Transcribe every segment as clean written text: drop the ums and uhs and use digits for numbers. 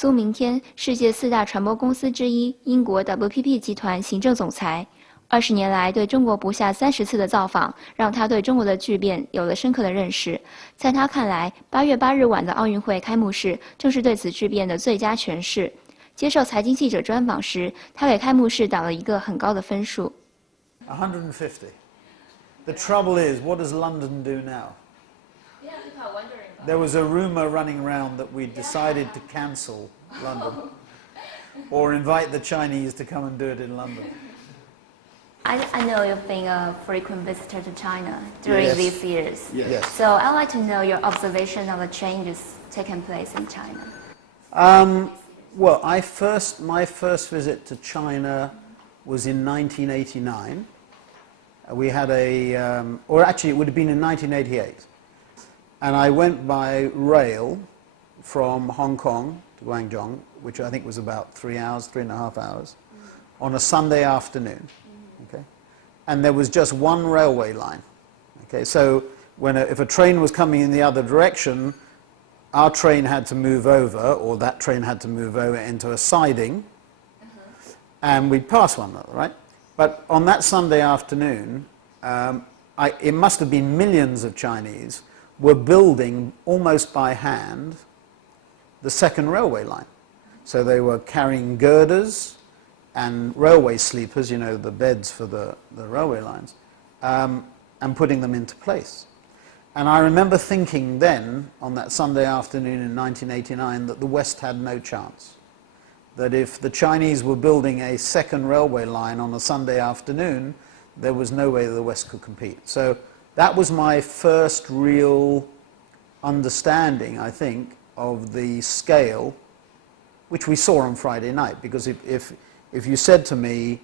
苏铭天，世界4大传播公司之一，英国 WPP 集团行政总裁。20年来对中国不下30次的造访，让他对中国的巨变有了深刻的认识。在他看来，8月8日晚的奥运会开幕式正是对此巨变的最佳诠释。接受财经记者专访时，他给开幕式打了一个很高的分数。150. The trouble is, what does London do now? Yeah, people are wondering. There was a rumor running around that we decided to cancel London or invite the Chinese to come and do it in London. I know you've been a frequent visitor to China during Yes. these years. Yes. So I'd like to know your observation of the changes taking place in China. Well, my first visit to China was in 1989. We had or actually it would have been in 1988. And I went by rail from Hong Kong to Guangzhou, which I think was about 3.5 hours, on a Sunday afternoon. Okay? And there was just one railway line. Okay? So if a train was coming in the other direction, our train had to move over, or that train had to move over into a siding, and we'd pass one another, right? But on that Sunday afternoon, it must have been millions of Chinese were building almost by hand the second railway line. So they were carrying girders and railway sleepers, you know, the beds for the railway lines, and putting them into place. And I remember thinking then, on that Sunday afternoon in 1989, that the West had no chance. That if the Chinese were building a second railway line on a Sunday afternoon, there was no way the West could compete. So that was my first real understanding, I think, of the scale, which we saw on Friday night. Because if you said to me,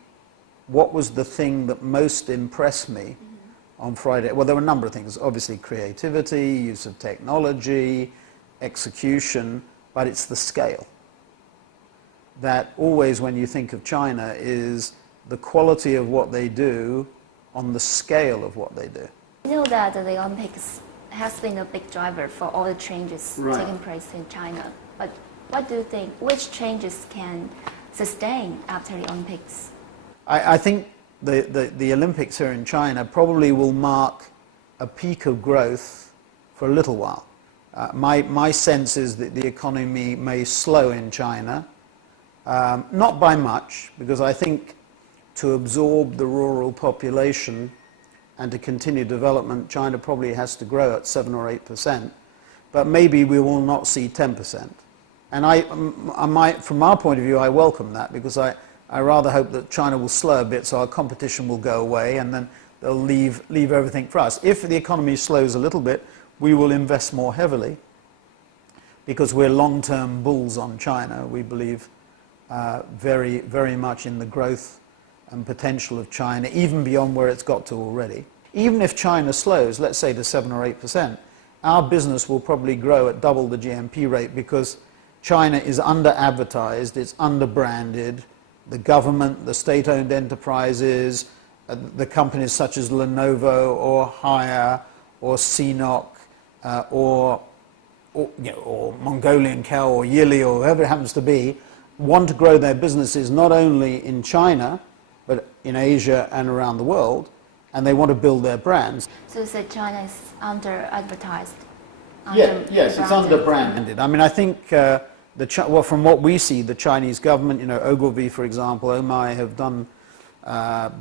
what was the thing that most impressed me on Friday? Well, there were a number of things. Obviously creativity, use of technology, execution, but it's the scale. That always when you think of China is the quality of what they do on the scale of what they do. I know that the Olympics has been a big driver for all the changes Right. taking place in China. But what do you think, which changes can sustain after the Olympics? I think the Olympics here in China probably will mark a peak of growth for a little while. My sense is that the economy may slow in China, not by much, because I think to absorb the rural population and to continue development, China probably has to grow at 7 or 8%, but maybe we will not see 10%. And from our point of view, I welcome that, because I rather hope that China will slow a bit so our competition will go away and then they'll leave everything for us. If the economy slows a little bit, we will invest more heavily, because we're long-term bulls on China. We believe very, very much in the growth and potential of China, even beyond where it's got to already. Even if China slows, let's say to 7 or 8%, our business will probably grow at double the GNP rate, because China is under-advertised, it's under-branded. The government, the state-owned enterprises, the companies such as Lenovo or Haier or CNOC or Mongolian Cow or Yili or whoever it happens to be, want to grow their businesses not only in China, but in Asia and around the world, and they want to build their brands. So you said China is under-advertised? Yes, it's under-branded. I mean, I think, well, from what we see, the Chinese government, you know, Ogilvy, for example, Omai have done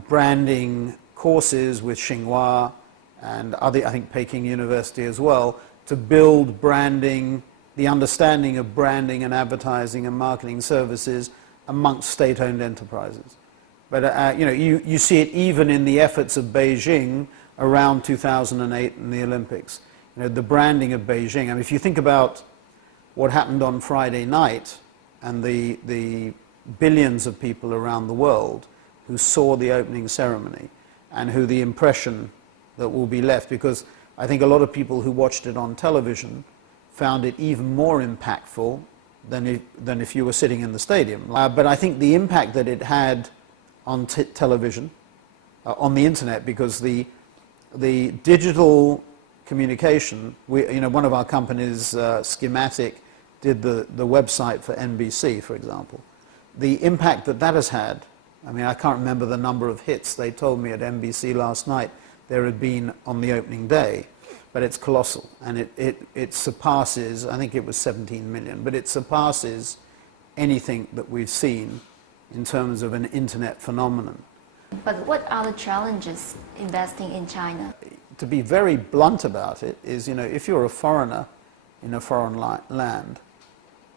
branding courses with Tsinghua and other, I think Peking University as well, to build branding, the understanding of branding and advertising and marketing services amongst state-owned enterprises. But you know, you see it even in the efforts of Beijing around 2008 and the Olympics. You know, the branding of Beijing. I mean, if you think about what happened on Friday night and the billions of people around the world who saw the opening ceremony and who the impression that will be left, because I think a lot of people who watched it on television found it even more impactful than if you were sitting in the stadium. But I think the impact that it had on television, on the internet, because the digital communication, you know, one of our companies, Schematic, did the website for NBC, for example, the impact that that has had, I mean, I can't remember the number of hits they told me at NBC last night there had been on the opening day, but it's colossal, and it surpasses, I think it was 17 million, but it surpasses anything that we've seen in terms of an internet phenomenon. But what are the challenges investing in China? To be very blunt about it is, you know, if you're a foreigner in a foreign land,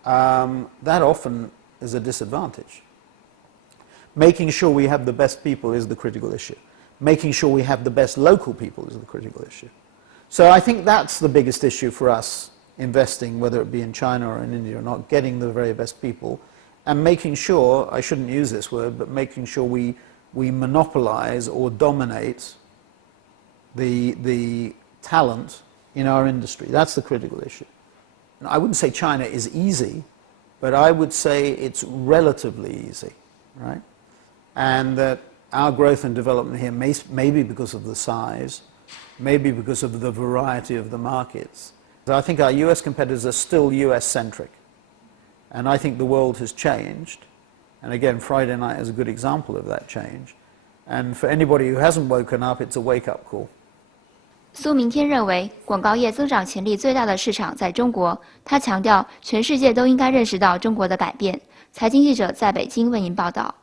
that often is a disadvantage. Making sure we have the best people is the critical issue. Making sure we have the best local people is the critical issue. So I think that's the biggest issue for us investing, whether it be in China or in India or not, getting the very best people and making sure, I shouldn't use this word, but making sure we monopolize or dominate the talent in our industry. That's the critical issue. I wouldn't say China is easy, but I would say it's relatively easy, right? And that our growth and development here may be because of the size, maybe because of the variety of the markets. I think our US competitors are still US-centric. And I think the world has changed. And again, Friday night is a good example of that change. And for anybody who hasn't woken up, it's a wake-up call. 苏明天认为，广告业增长潜力最大的市场在中国。他强调，全世界都应该认识到中国的改变。财经记者在北京为您报道。